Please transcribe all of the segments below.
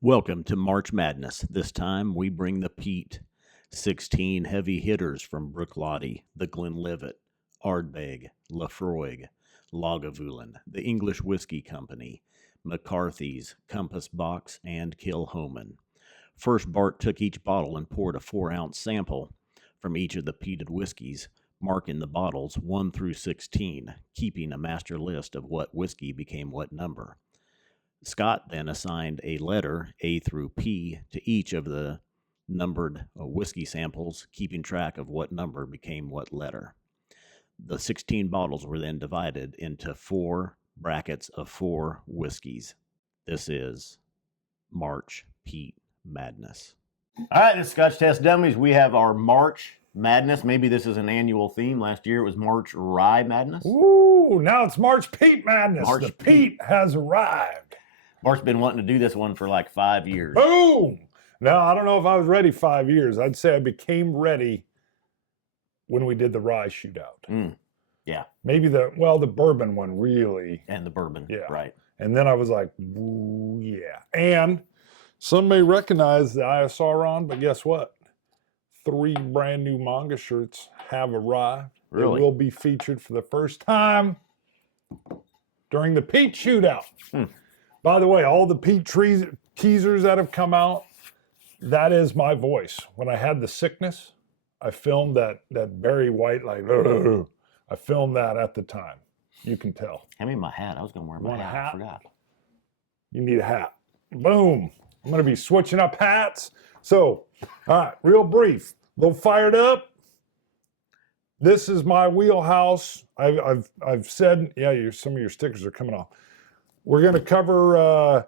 Welcome to March Madness. This time we bring the PEAT. 16 heavy hitters from Bruichladdich, the Glenlivet, Ardbeg, Laphroaig, Lagavulin, the English Whisky Company, McCarthy's, Compass Box, and Kilhoman. First, Bart took each bottle and poured a 4-ounce sample from each of the peated whiskies, marking the bottles 1 through 16, keeping a master list of what whiskey became what number. Scott then assigned a letter, A through P, to each of the numbered whiskey samples, keeping track of what number became what letter. The 16 bottles were then divided into 4 brackets of 4 whiskeys. This is March PEAT Madness. All right, this is Scotch Test Dummies. We have our March Madness. Maybe this is an annual theme. Last year it was March Rye Madness. Ooh, now it's March PEAT Madness. March the PEAT has arrived. Bart's been wanting to do this one for like 5 years. Boom! Now, I don't know if I was ready 5 years. I'd say I became ready when we did the Rye Shootout. Yeah. Maybe the bourbon one really. And the bourbon, Yeah. right. And then I was like, ooh, yeah. And some may recognize the ISR on, but guess what? 3 brand new manga shirts have arrived. Really? They will be featured for the first time during the PEAT Shootout. By the way, all the PEAT teasers that have come out, that is my voice. When I had the sickness, I filmed that Barry White, like, I filmed that at the time. You can tell. Hand me my hat. I was going to wear my Want a hat. hat? I forgot. You need a hat. Boom. I'm going to be switching up hats. So, all right, real brief. A little fired up. This is my wheelhouse. I've said, yeah, some of your stickers are coming off. We're going to cover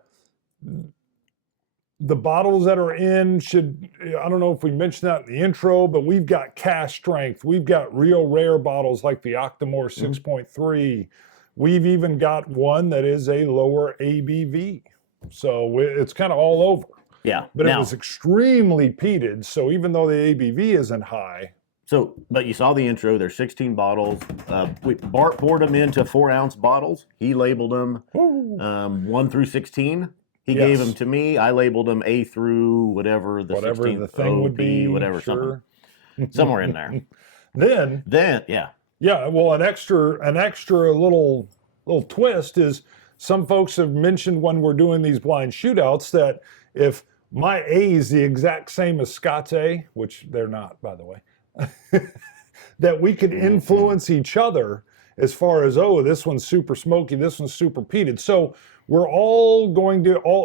the bottles that are in. I don't know if we mentioned that in the intro, but we've got cask strength. We've got real rare bottles like the Octomore 6.3. We've even got one that is a lower ABV. So it's kind of all over. Yeah. But it was extremely peated. So even though the ABV isn't high. So, but you saw the intro. There's 16 bottles. Bart poured them into 4-ounce bottles. He labeled them 1 through 16. He gave them to me. I labeled them A through whatever the 16th the thing would be, whatever, sure. somewhere in there. Then, yeah. Well, an extra little twist is some folks have mentioned when we're doing these blind shootouts that if my A is the exact same as Scott's A, which they're not, by the way, that we could influence each other as far as, this one's super smoky, this one's super peated. So we're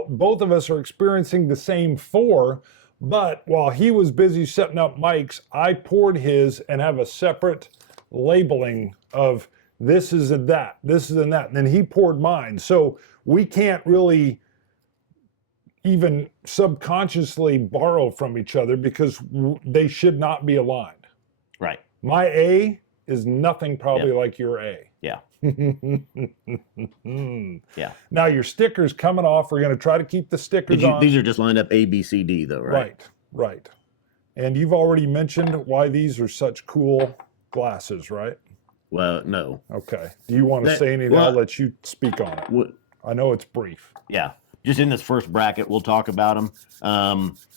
both of us are experiencing the same 4, but while he was busy setting up mics, I poured his and have a separate labeling of this is in that, this is in that. And then he poured mine. So we can't really even subconsciously borrow from each other because they should not be aligned. Right. My A is nothing probably like your A. Yeah. Yeah. Now your stickers coming off. We're going to try to keep the stickers on. These are just lined up A, B, C, D though, right? Right. And you've already mentioned why these are such cool glasses, right? Well, no. Okay. Do you want to say anything? I'll let you speak on it. I know it's brief. Yeah. Just in this first bracket, we'll talk about them.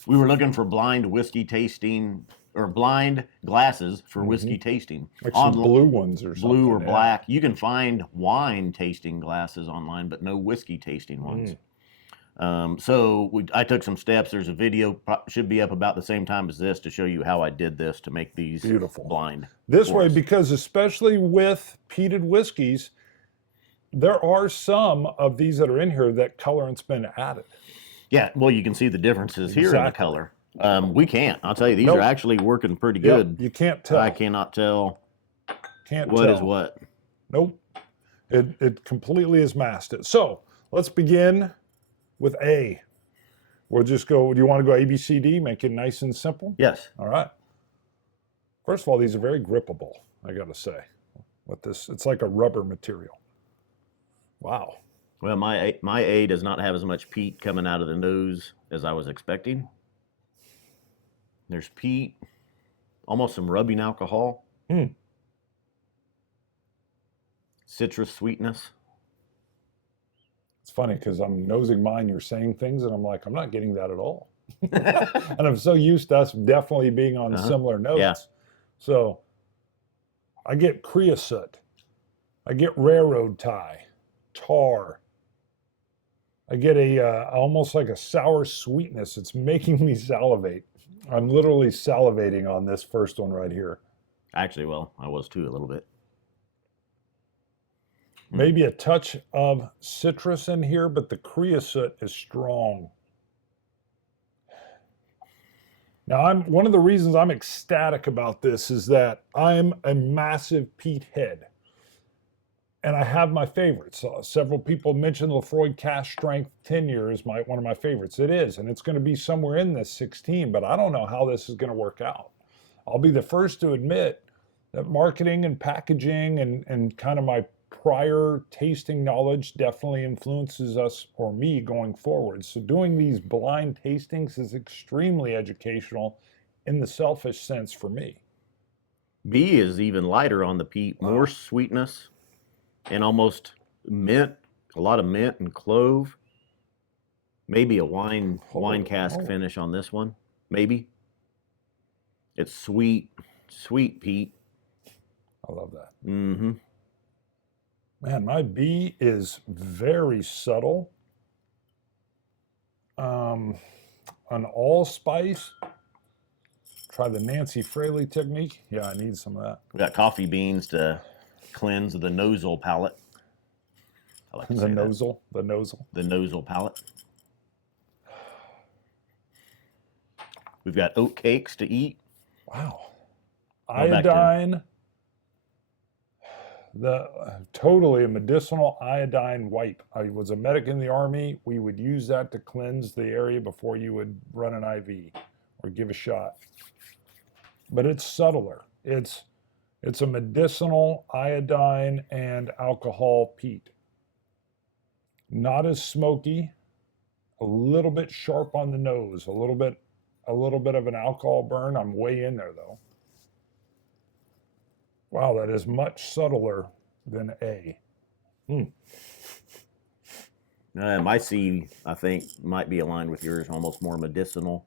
We were looking for blind whiskey tasting or blind glasses for whiskey tasting. Like some blue ones or something. Blue or black. You can find wine tasting glasses online, but no whiskey tasting ones. I took some steps. There's a video, should be up about the same time as this, to show you how I did this to make these blind. This way, because especially with peated whiskeys, there are some of these that are in here that colorant's been added. Yeah, well, you can see the differences here in the color. We can't. I'll tell you, these are actually working pretty good. You can't tell. I cannot tell what is what. Nope. It completely is masked. So let's begin with A. We'll just go, do you want to go A, B, C, D, make it nice and simple? Yes. All right. First of all, these are very grippable, I got to say. With this, it's like a rubber material. Wow. Well, my A does not have as much peat coming out of the nose as I was expecting. There's peat, almost some rubbing alcohol. Citrus sweetness. It's funny because I'm nosing mine, you're saying things, and I'm like, I'm not getting that at all. And I'm so used to us definitely being on similar notes. Yeah. So I get creosote. I get railroad tie, tar. I get almost like a sour sweetness. It's making me salivate. I'm literally salivating on this first one right here. Actually, well, I was too a little bit. Maybe a touch of citrus in here, but the creosote is strong. Now, one of the reasons I'm ecstatic about this is that I'm a massive peat head. And I have my favorites. Several people mentioned Laphroaig Cask Strength 10 year is one of my favorites. It is, and it's going to be somewhere in this 16, but I don't know how this is going to work out. I'll be the first to admit that marketing and packaging and kind of my prior tasting knowledge definitely influences us or me going forward. So doing these blind tastings is extremely educational in the selfish sense for me. B is even lighter on the peat, more sweetness. And almost mint, a lot of mint and clove. Maybe a wine cask finish on this one. Maybe. It's sweet peat. I love that. Mm-hmm. Man, my B is very subtle. An allspice. Try the Nancy Fraley technique. Yeah, I need some of that. We got coffee beans to cleanse the nosal palate. I like to say The nosal. The nosal palate. We've got oat cakes to eat. Wow. Go back Iodine. Totally a medicinal iodine wipe. I was a medic in the Army. We would use that to cleanse the area before you would run an IV or give a shot. But it's subtler. It's a medicinal iodine and alcohol peat. Not as smoky, a little bit sharp on the nose, a little bit of an alcohol burn. I'm way in there though. Wow, that is much subtler than A. My C, I think, might be aligned with yours, almost more medicinal.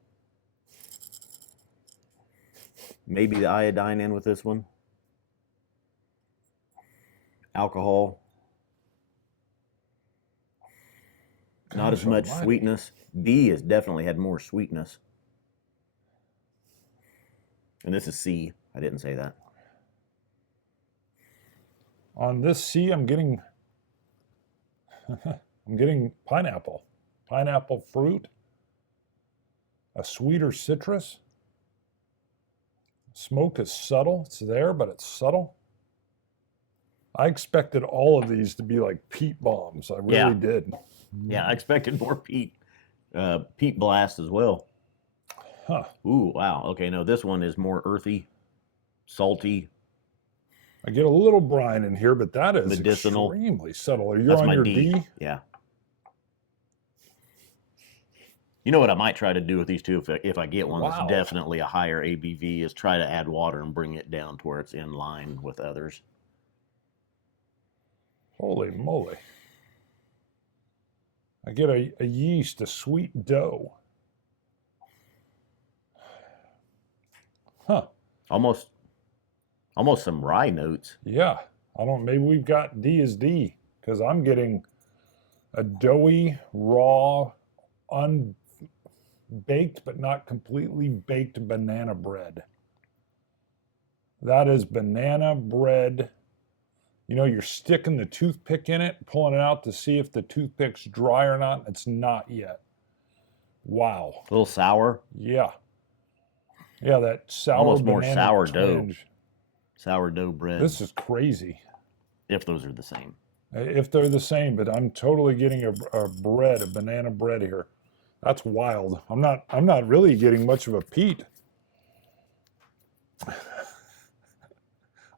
Maybe the iodine in with this one. Alcohol. Not as much sweetness. B has definitely had more sweetness. And this is C. I didn't say that. On this C, I'm getting pineapple. Pineapple fruit. A sweeter citrus. Smoke is subtle. It's there, but it's subtle. I expected all of these to be like peat bombs. I really did. Yeah, I expected more peat. Peat blast as well. Huh. Ooh, wow. Okay, no, this one is more earthy, salty. I get a little brine in here, but that is medicinal. Extremely subtle. You're That's on my your D. D? Yeah. You know what I might try to do with these two if I get one that's definitely a higher ABV is try to add water and bring it down to where it's in line with others. Holy moly. I get a yeast, a sweet dough. Huh. Almost some rye notes. Yeah. Maybe we've got D as D because I'm getting a doughy, raw, unbaked but not completely baked banana bread. That is banana bread. You know, you're sticking the toothpick in it, pulling it out to see if the toothpick's dry or not. It's not yet. Wow. A little sour. Yeah. Yeah, that sour almost more banana sourdough. twinge. Sourdough bread. This is crazy. If those are the same. If they're the same, but I'm totally getting a banana bread here. That's wild. I'm not really getting much of a peat.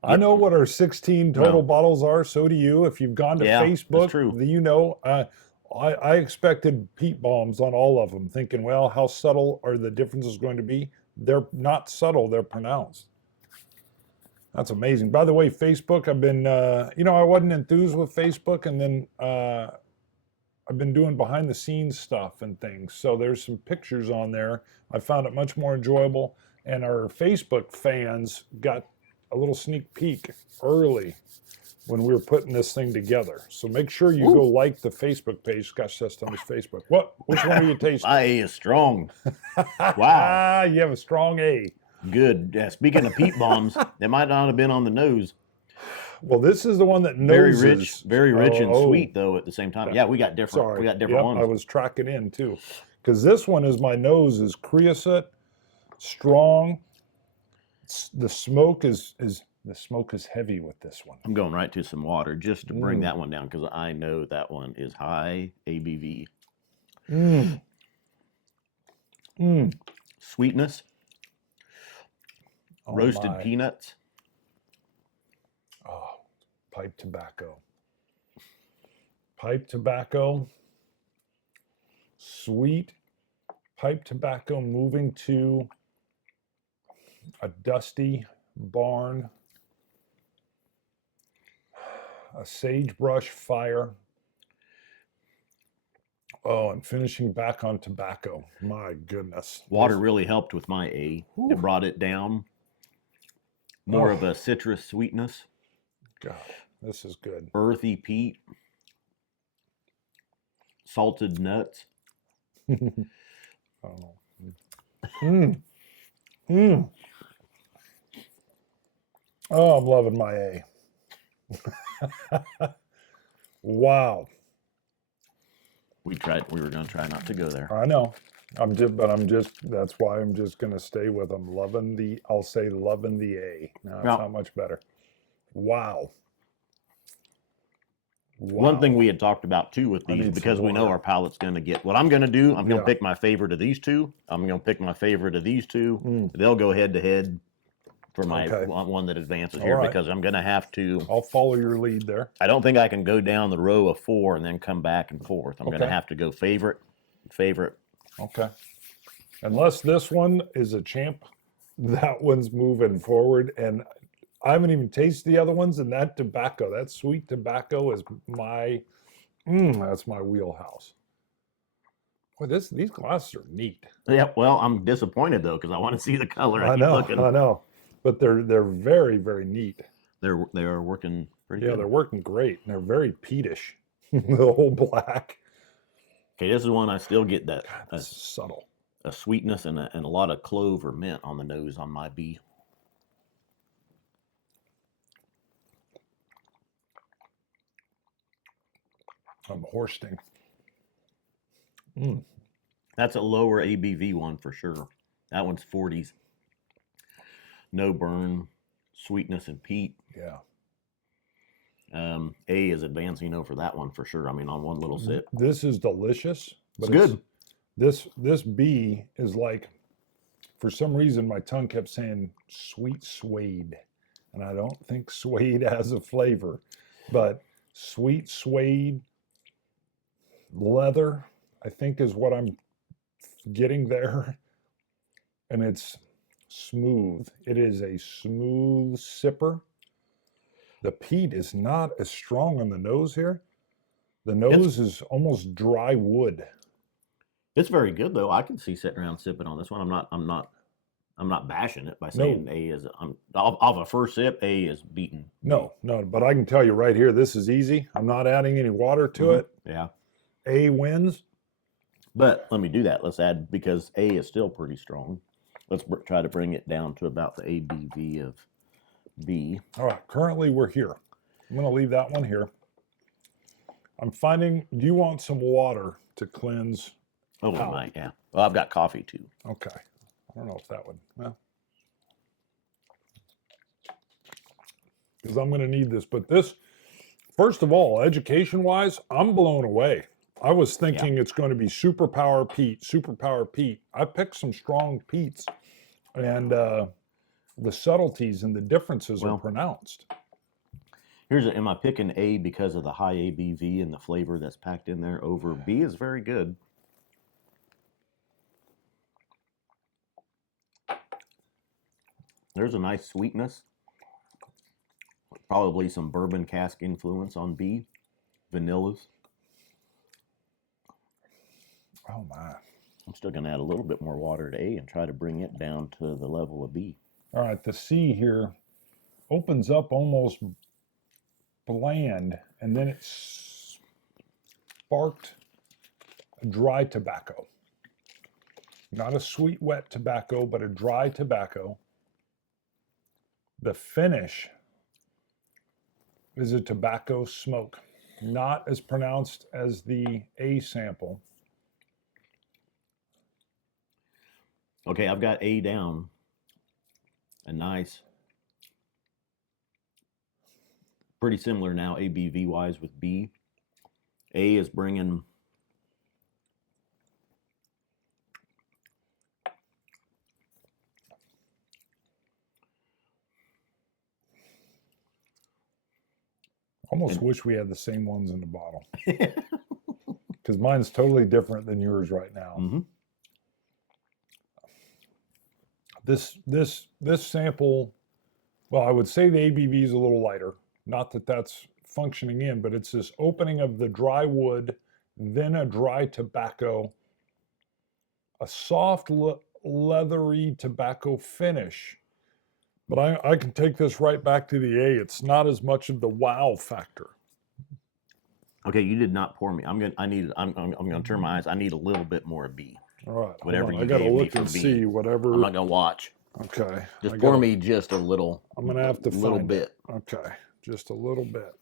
I know what our 16 total bottles are. So do you. If you've gone to Facebook, you know, I expected peat bombs on all of them, thinking, well, how subtle are the differences going to be? They're not subtle. They're pronounced. That's amazing. By the way, Facebook, I've been, I wasn't enthused with Facebook, and then I've been doing behind the scenes stuff and things. So there's some pictures on there. I found it much more enjoyable. And our Facebook fans got a little sneak peek early when we were putting this thing together. So make sure you go like the Facebook page, Scotch System's Facebook. Which one are you tasting? My A is strong. Wow. Ah, you have a strong A. Good. Speaking of peat bombs, they might not have been on the nose. Well, this is the one that noses. Very rich and sweet though at the same time. Yeah, we got different. Sorry. We got different ones. I was tracking in too, because this one is my nose is creosote, strong. The smoke is heavy with this one. I'm going right to some water just to bring that one down because I know that one is high ABV. Sweetness. Oh, Roasted my. peanuts. Oh, pipe tobacco. Pipe tobacco. Sweet pipe tobacco moving to a dusty barn. A sagebrush fire. Oh, and finishing back on tobacco. My goodness. Water really helped with my A. It brought it down. More of a citrus sweetness. God, this is good. Earthy peat. Salted nuts. Oh. Oh, I'm loving my A. Wow. We were going to try not to go there. I know. That's why I'm just going to stay with them. Loving the A. Now it's not much better. Wow. One thing we had talked about too with these, because we know our palate's going to get, what I'm going to do, I'm going to pick my favorite of these two. I'm going to pick my favorite of these two. They'll go head to head for my one that advances here because I'm going to have to. I'll follow your lead there. I don't think I can go down the row of 4 and then come back and forth. I'm going to have to go favorite. Okay. Unless this one is a champ, that one's moving forward. And I haven't even tasted the other ones. And that tobacco, that sweet tobacco is that's my wheelhouse. Boy, these glasses are neat. Yeah, well, I'm disappointed though because I want to see the color. I know. But they're very, very neat. They are working pretty good. Yeah, they're working great. And they're very peatish. The whole black. Okay, this is one I still get that subtle. A sweetness and a lot of clove or mint on the nose on my B. I'm horsting. That's a lower ABV one for sure. That one's 40s. No burn, sweetness and peat. Yeah. A is advancing over that one for sure. I mean, on one little sip. This is delicious. But it's good. This B is like, for some reason, my tongue kept saying sweet suede. And I don't think suede has a flavor. But sweet suede, leather, I think is what I'm getting there. And it's smooth. It is a smooth sipper. The peat is not as strong on the nose here. The nose is almost dry wood. It's very good though. I can see sitting around sipping on this one. I'm not bashing it by saying A is off a first sip. A is beaten. No, but I can tell you right here, this is easy. I'm not adding any water to it. Yeah. A wins. But let me do that. Let's add, because A is still pretty strong. Let's try to bring it down to about the ABV of B. All right, currently we're here. I'm going to leave that one here. I'm finding, do you want some water to cleanse? Oh, we might, yeah. Well, I've got coffee too. Okay. I don't know if that would, well. Because I'm going to need this. But this, first of all, education-wise, I'm blown away. I was thinking it's going to be superpower peat. I picked some strong peats, and the subtleties and the differences are pronounced. Am I picking A because of the high ABV and the flavor that's packed in there over B is very good. There's a nice sweetness. Probably some bourbon cask influence on B. Vanillas. Oh my. I'm still going to add a little bit more water to A and try to bring it down to the level of B. All right, the C here opens up almost bland, and then it sparked a dry tobacco. Not a sweet, wet tobacco, but a dry tobacco. The finish is a tobacco smoke, not as pronounced as the A sample. Okay, I've got A down. A nice, pretty similar now ABV wise with B. A is bringing Almost wish we had the same ones in the bottle, because mine's totally different than yours right now. Mm-hmm. This sample, well, I would say the ABV is a little lighter. Not that that's functioning in, but it's this opening of the dry wood, then a dry tobacco, a soft leathery tobacco finish. But I can take this right back to the A. It's not as much of the wow factor. Okay, you did not pour me. I'm gonna turn my eyes. I need a little bit more of B. All right, Whatever hold on. you I gotta gave me look for and B. see whatever. I'm not gonna watch. Okay. Just pour me just a little. I'm gonna have to little find bit. it. Okay, just a little bit.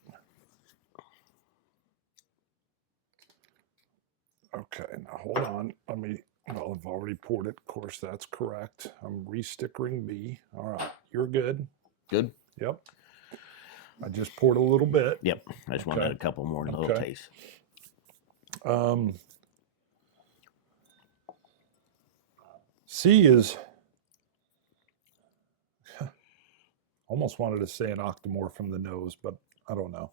Okay, now hold on. Well, I've already poured it. Of course, that's correct. I'm re-stickering B. All right, you're good. Good. Yep. I just poured a little bit. Yep. I just wanted a couple more in the little taste. C is almost wanted to say an octomore from the nose, but I don't know.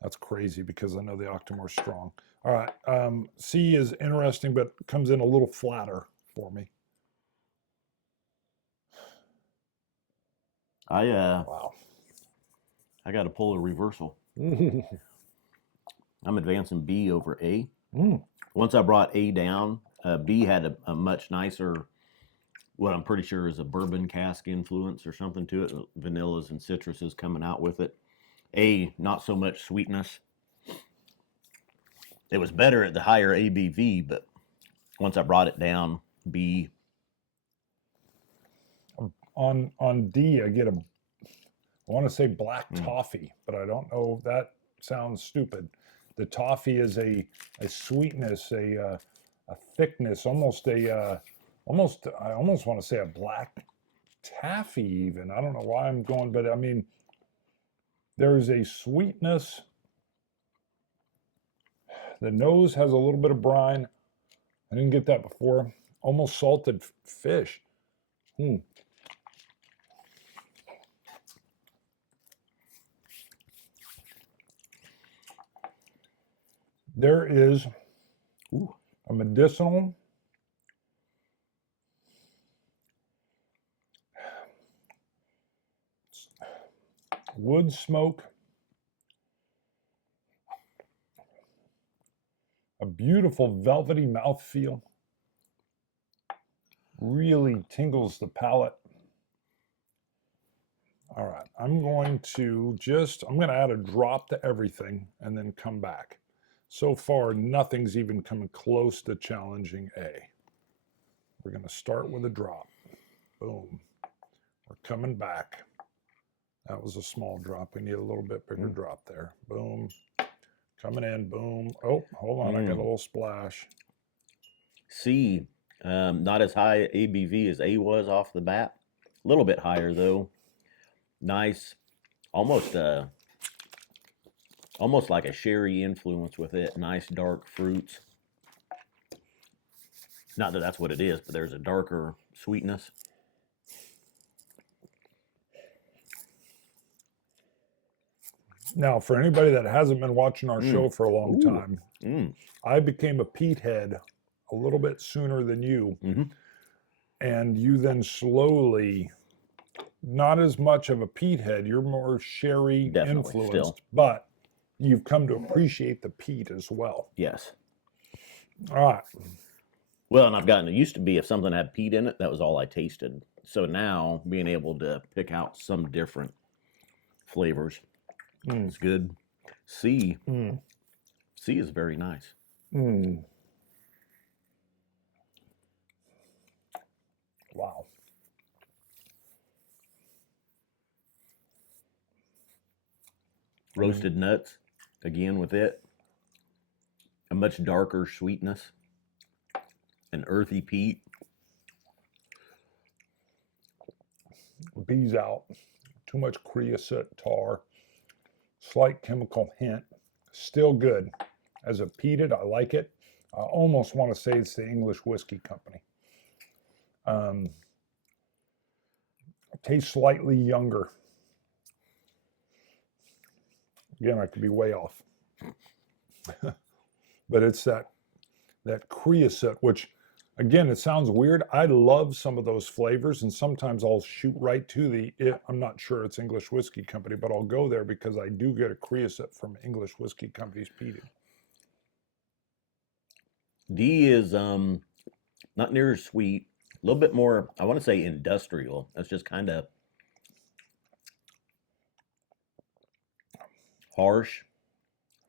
That's crazy because I know the octomore's strong. All right, C is interesting, but comes in a little flatter for me. Wow. I got to pull a reversal. I'm advancing B over A. Once I brought A down, B had a much nicer, what I'm pretty sure is a bourbon cask influence or something to it. Vanillas and citruses coming out with it. A, not so much sweetness. It was better at the higher ABV, but once I brought it down, B. On D, I get I want to say black toffee, but I don't know if that sounds stupid. The toffee is a sweetness, a thickness, I almost want to say a black taffy even. I don't know why I'm going, but I mean, there's a sweetness. The nose has a little bit of brine. I didn't get that before. Almost salted fish. There is a medicinal wood smoke, a beautiful velvety mouthfeel, really tingles the palate. All right, I'm going to add a drop to everything and then come back. So far, nothing's even coming close to challenging A. We're going to start with a drop. Boom. We're coming back. That was a small drop. We need a little bit bigger drop there. Boom. Coming in. Boom. Oh, hold on. I got a little splash. C, not as high ABV as A was off the bat. A little bit higher, though. Nice. Almost like a sherry influence with it. Nice dark fruits. Not that that's what it is, but there's a darker sweetness. Now, for anybody that hasn't been watching our show for a long time, I became a peat head a little bit sooner than you. And you then slowly, not as much of a peat head, you're more sherry influenced, but you've come to appreciate the peat as well. Yes. All right. Well, and I've gotten, it used to be if something had peat in it, that was all I tasted. So now being able to pick out some different flavors, it's good. C is very nice. Wow. Roasted nuts, again with it. A much darker sweetness. An earthy peat. B's out. Too much creosote tar. Slight chemical hint. Still good. As a peated, I like it. I almost want to say it's the English Whiskey Company. Tastes slightly younger. Again, I could be way off. But it's that creosote, which, again, it sounds weird. I love some of those flavors, and sometimes I'll shoot right to I'm not sure it's English Whiskey Company, but I'll go there because I do get a creosote from English Whiskey Company's peated. D is not near as sweet. A little bit more, I want to say industrial. That's just kind of harsh.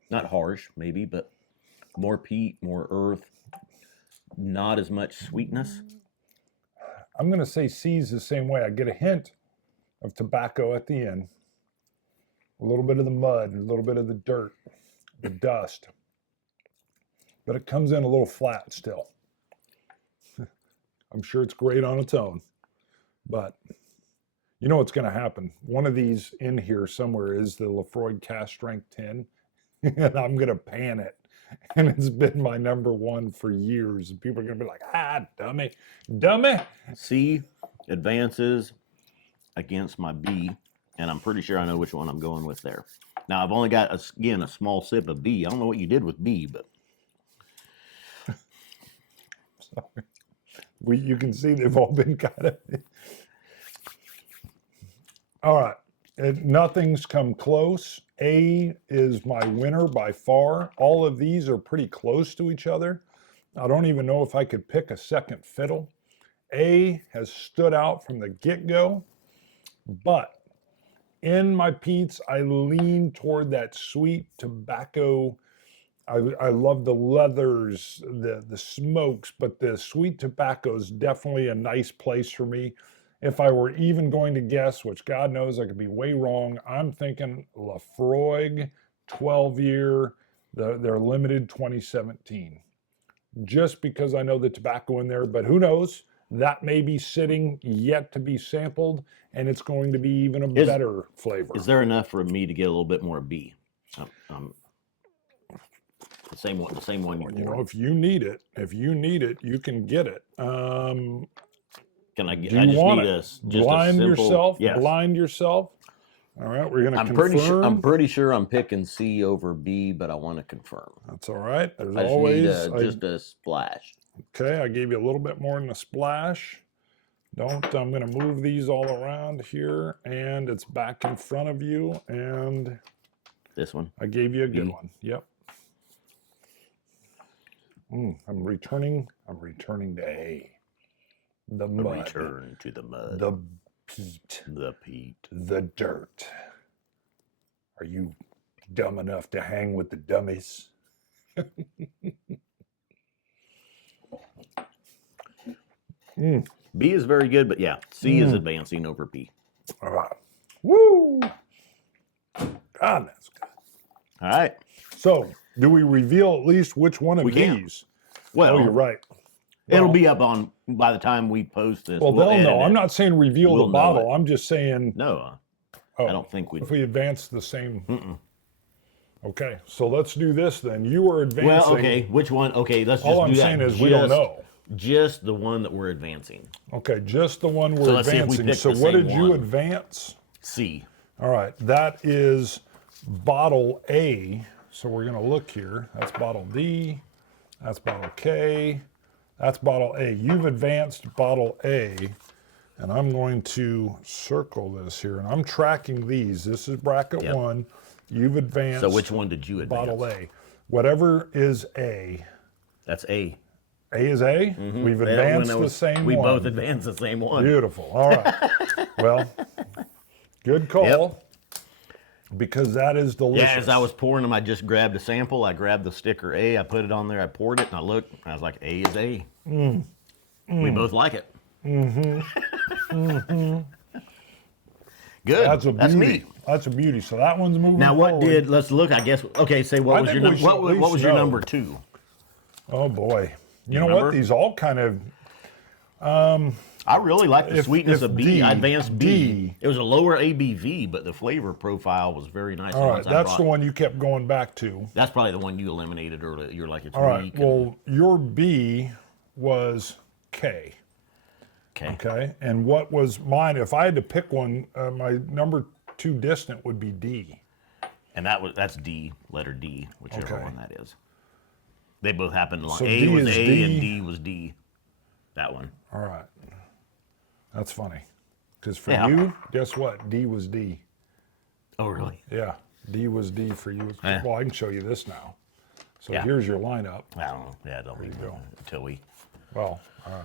Not harsh, maybe, but more peat, more earth. Not as much sweetness. I'm going to say C's the same way. I get a hint of tobacco at the end. A little bit of the mud, a little bit of the dirt, the dust. But it comes in a little flat still. I'm sure it's great on its own. But you know what's going to happen? One of these in here somewhere is the Laphroaig Cast Strength 10. And I'm going to pan it. And it's been my number one for years. And people are going to be like, dummy. C advances against my B. And I'm pretty sure I know which one I'm going with there. Now, I've only got, again, a small sip of B. I don't know what you did with B, but. Sorry. You can see they've all been kind of. All right. Nothing's come close. A is my winner by far. All of these are pretty close to each other. I don't even know if I could pick a second fiddle. A has stood out from the get-go, but in my peats, I lean toward that sweet tobacco. I love the leathers, the smokes, but the sweet tobacco is definitely a nice place for me. If I were even going to guess, which God knows I could be way wrong, I'm thinking Laphroaig 12-year, their limited 2017. Just because I know the tobacco in there, but who knows? That may be sitting yet to be sampled, and it's going to be even a better flavor. Is there enough for me to get a little bit more B? The same one You know, if you need it, you can get it. Can I get? Do I you just want need it? a just blind a simple, yourself. Yes. Blind yourself. All right, we're gonna confirm. I'm pretty sure I'm picking C over B, but I want to confirm. That's all right. There's I just always need just a splash. Okay, I gave you a little bit more than a splash. I'm going to move these all around here, and it's back in front of you, and this one. I gave you a good one. Yep. I'm returning to A. The mud. Return to the mud. The peat. The peat. The dirt. Are you dumb enough to hang with the dummies? B is very good, but yeah, C is advancing over B. All right. Woo! God, that's good. All right. So, do we reveal at least which one of these? Well, you're right. It'll be up on by the time we post this. Well, they'll know. I'm not saying reveal the bottle. I'm just saying. No, I don't think we. If we advance the same. Okay, so let's do this then. You are advancing. Well, okay. Which one? Okay, let's just do that. All I'm saying is we don't know. Just the one that we're advancing. Okay, just the one we're advancing. So what did you advance? C. All right, that is bottle A. So we're going to look here. That's bottle D. That's bottle K. That's bottle A. You've advanced bottle A. And I'm going to circle this here. And I'm tracking these. This is bracket 1. You've advanced. So which one did you advance? Bottle A. Whatever is A. That's A. A is A. We've advanced the same we one. both advanced the same one. Beautiful. All right. Well, good call. Yep. Because that is delicious. Yeah, as I was pouring them, I just grabbed a sample. I grabbed the sticker A, I put it on there, I poured it, and I looked, and I was like, A is A. We both like it. Good. That's a beauty. That's neat. That's a beauty. So that one's moving Now, what forward. did? Let's look. I guess. Okay, say what was your what was your number 2? Oh boy. You know remember? what? These all kind of. I really like the sweetness of B. I advanced B. D. It was a lower ABV, but the flavor profile was very nice. All right, that's the one you kept going back to. That's probably the one you eliminated earlier. You're like, it's All right. weak. Well, your B was K. Okay. And what was mine? If I had to pick one, my number 2 distant would be D. And that's D, letter D, whichever Okay. one that is. They both happened along. So A D was is A D. and D was D. That one. All right. That's funny. Because for Yeah. you, guess what? D was D. Oh, really? Yeah. D was D for you. Yeah. Well, I can show you this now. So Yeah. here's your lineup. I don't know. Yeah, don't even go. until we. Well, all right.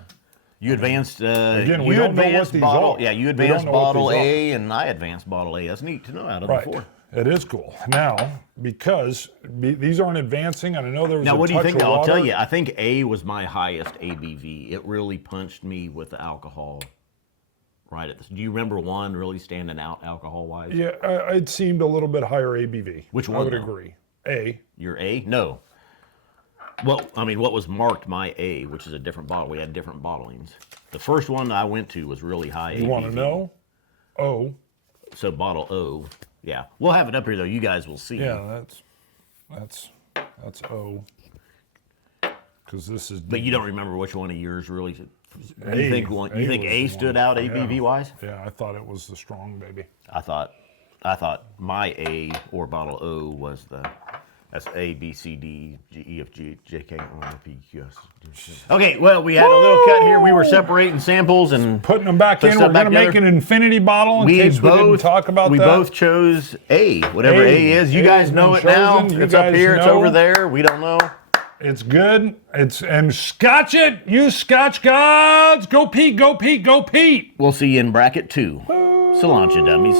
You advanced. Again, we you don't know what advanced these bottle. are. Yeah, you We don't advanced know what bottle these A, and I advanced bottle A. That's neat to know out of Right. the 4. It is cool. Now, because these aren't advancing, and I know there was Now, a what do you touch think? of I'll water. tell you. I think A was my highest ABV. It really punched me with the alcohol. Right at this. Do you remember one really standing out alcohol-wise? Yeah, it seemed a little bit higher ABV. Which I one, would though? agree. A. Your A? No. Well, I mean, what was marked my A, which is a different bottle. We had different bottlings. The first one I went to was really high ABV. You want to know? O. So bottle O. Yeah. We'll have it up here, though. You guys will see. Yeah, that's O. Because this is. But you don't remember which one of yours really. A. You think one? You think was A the stood one. out ABV wise? Yeah, I thought it was the strong baby. I thought my A or bottle O was that's A, B, C, D, G, E, F, G, J, K, L, M, N, P, Q, S. Okay, well, we had a little cut here. We were separating samples and Putting them back Put in. stuff We're back going to make together. an infinity bottle in case we didn't talk about we that. both chose A, whatever A is. You A guys has know been it now. chosen. You It's up guys here. It's know. over there. We don't know. It's good. And Scotch It. You Scotch gods. Go Pete, go Pete, go Pete. We'll see you in bracket 2. So long, you dummies.